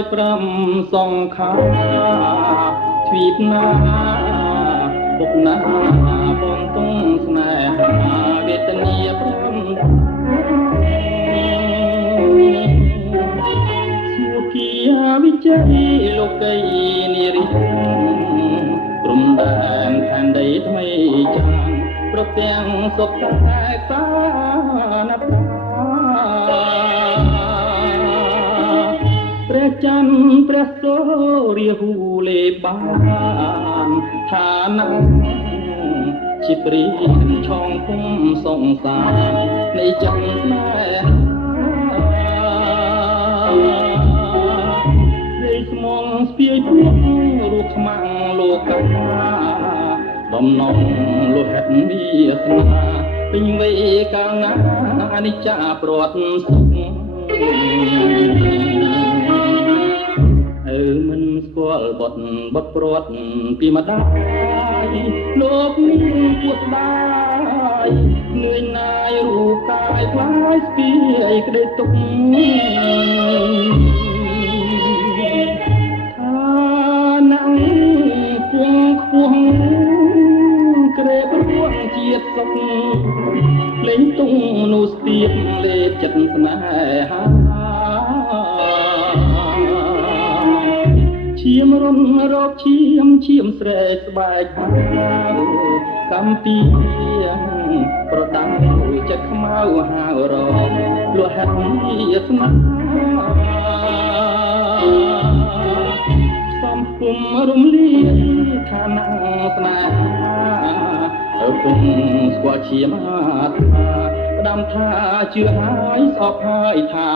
យប្រាំសងខាទ្វីបណាបុកណាបងតុងស្នេហាវេទនាប្រាំសុគីវិជ័យលោកីនារីព្រំដែនខណ្ឌដីថ្មីចាងប្រទាំងសុខតែសាណាព្រះច័ន្ទព្រះសូរ្យហូលេបានឋានៈជាព្រានឆងគុំសងសានៃចិត្តស្នេហាស្មងស្ពាយព្រួយរូបខ្មាំងលោកកាដំណងលោហិតវាសនាពេញវ័យកាលណាអនិច្ចាប្រវត្តិសុខមិនស្គាល់បទព្រាត់ពីម្ដាយលោកមានពួតស្ដាយលឿនណាយរូបកាយខ្លាយស្ពាយក្តីទុកពងខ្ពស់ក្រេបរួងជាតិសុខលេងទុំនោះស្ទាបលេចិត្តស្នេហាឈាមរុនរកឈាមស្រែកស្បែកកម្មពីប្រដាំចិត្តខ្មៅហៅរលុះហាត់វាស្នេហាគុំរំលាយឋានៈស្នេហាគុំស្គាល់ឈាមអាត្មាផ្ដាំថាជឿហើយស្អប់ហើយថា